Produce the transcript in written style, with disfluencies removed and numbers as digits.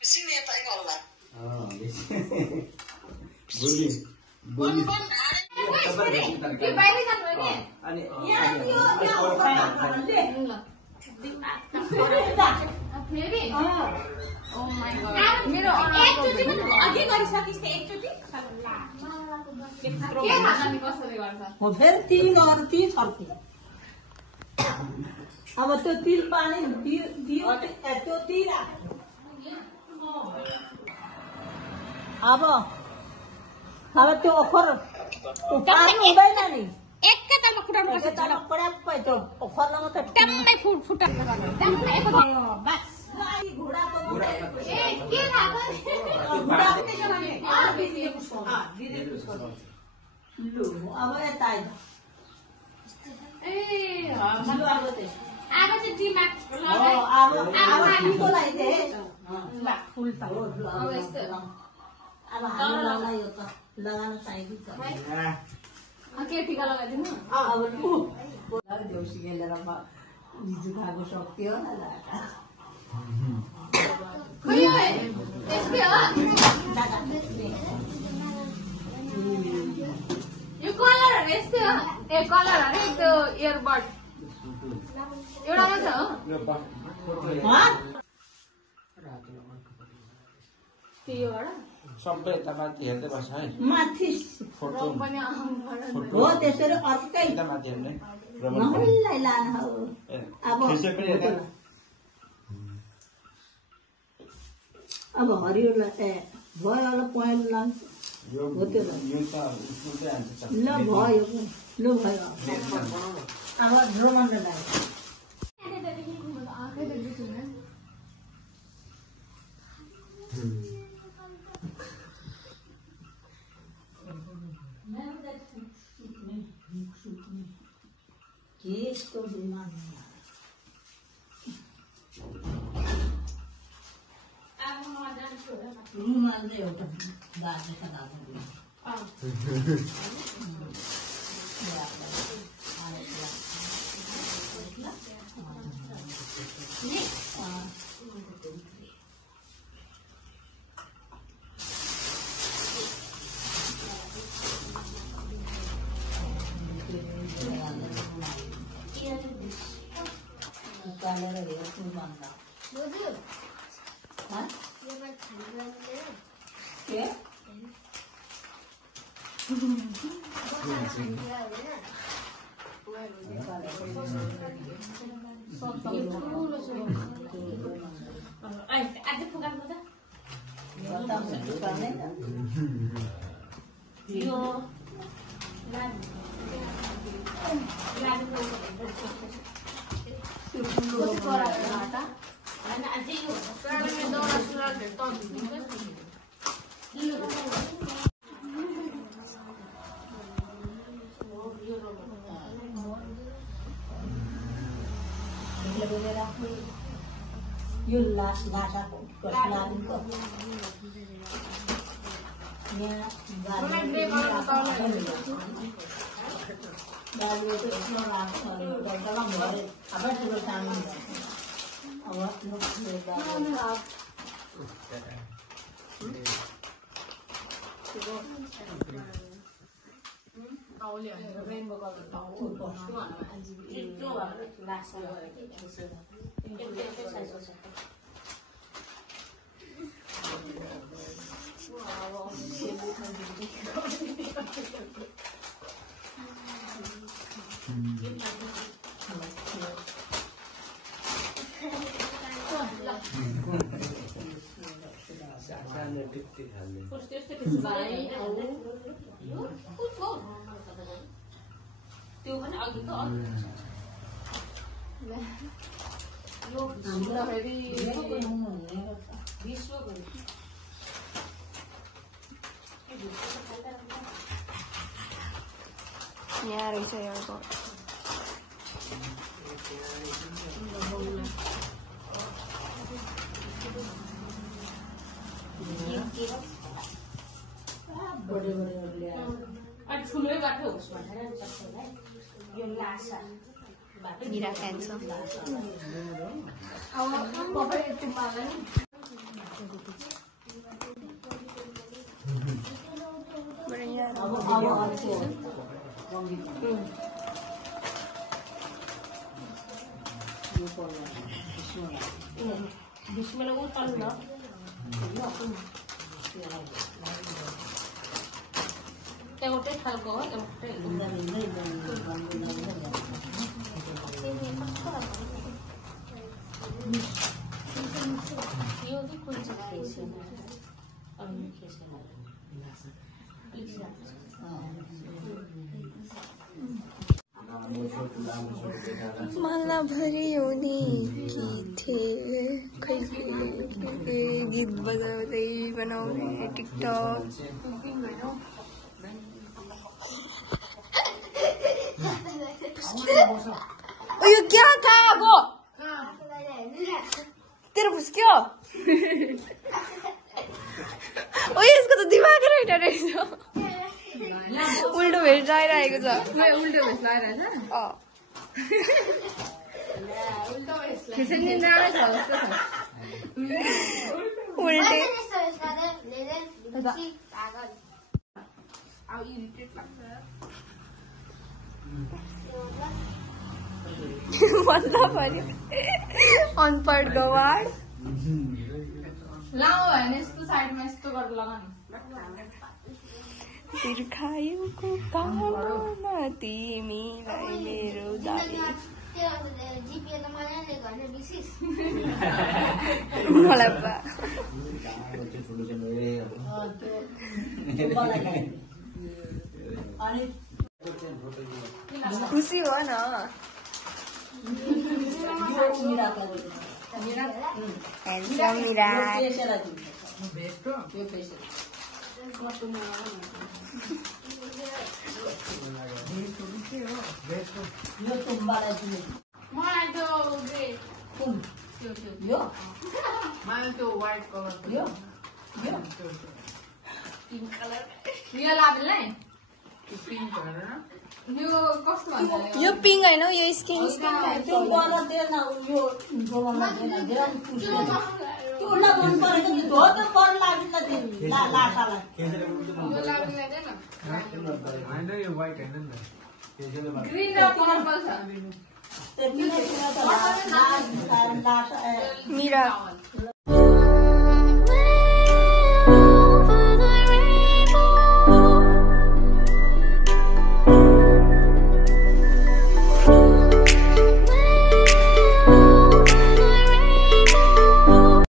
Sini ya tak ngolah. Oh, boleh. Boleh. Cái bay đi sang nhỉ? Ani. फेरि oh my God मेरो एकचोटी पनि अघि गरिसकिस् एकचोटी के थाहा नि कसरी गर्छ हो फेरि तीन और तीन फर्के अब त्यो तिल पानी दियो त्यो तिल अब त्यो ओखर उतार्नु हुँदैन नि एकैतालमा कुटाउनु पर्छ तर पड्याप्प त्यो ओखरलाई मात्रै टम्मै फुटाउनु पर्छ टम्मै बस घोडाको ए के थाहा घोडाको त्यसो भने दिदीले पुष्प दिदीले पुष्प लु अब यता आइज ए मतलब अब चाहिँ दिमाग अब हामीको लागि चाहिँ ल फुल त अब यस्तो अब हामीलाई यो त लगाउन चाहिन्छ के टिका लगाइदिनु अब लु देउसी खेलेर हिजो खाएको सक्थ्यो होला खोइ यस्तै हो यो कलरहरु यस्तै हो ए कलरहरु त्यो इयरबड एउटा मात्र हो त्योबाट सबै यता माथि हेर्दै बस्छ है माथि फोटो पनि हो त्यसरी अर्कै यता माथि हेर्ने नहल्लाई लान हो अब अब हरियोलाई ए भयो होला पहेँलो लान्छ हो त्यो ल भयो ल भयो अब ड्रोमन लाग्यो Questo rimane. रुमाल चाहिँ एउटा गाड्ने छ कालेर हेर्छु भन्दा के आज फुकाउनु त यो यो लाटाको लाटको रेनबो त्यो पनि अघिको यो फेरि विश्वको यहाँ रहेछ यहाँको ठुलै बाटो होस् भनेर यो लासा Mira, Enzo. अब अर्को बिस्मिल्लाह को तल न एउटै खालको हो एउटै यो चाहिँ कुन चाहिँ माला भरी हुने थिए खै गीत बजाउँदै बनाउने टिकटक यो क्या कहाँ गयो तेरो फुस्क्यो ओ यसको त दिमाग रहेन रहेछ उल्टो भेष आइरहेको छ उल्टो भेष लगाइरहेछ उल्टे भन्दा पर्यो अनपढ गवाड लाऊ हैन यस्तो साइडमा यस्तो गरेर लगाउनु तिर्खायुको काममा तिमीलाई मेरो दाबी मलाई खुसी हो न ह्यान्डसम मिरा मलाई त्यो मलाई त्यो व्हाइट कलर यो पिंक कलर यो लाबेलाई पिंक कलर यो कस्तो भन्छ यो पिंक हैन यो स्किन त्यो बला देन यो जोमा देन त्यो न मन परेको नि धो त पर लाग्छ तिमी लाटालाई यो लाबेलाई देन हैन यो व्हाइट हैन नि ग्रीन र पर्पल छ त्यति नै त लाटा मिरा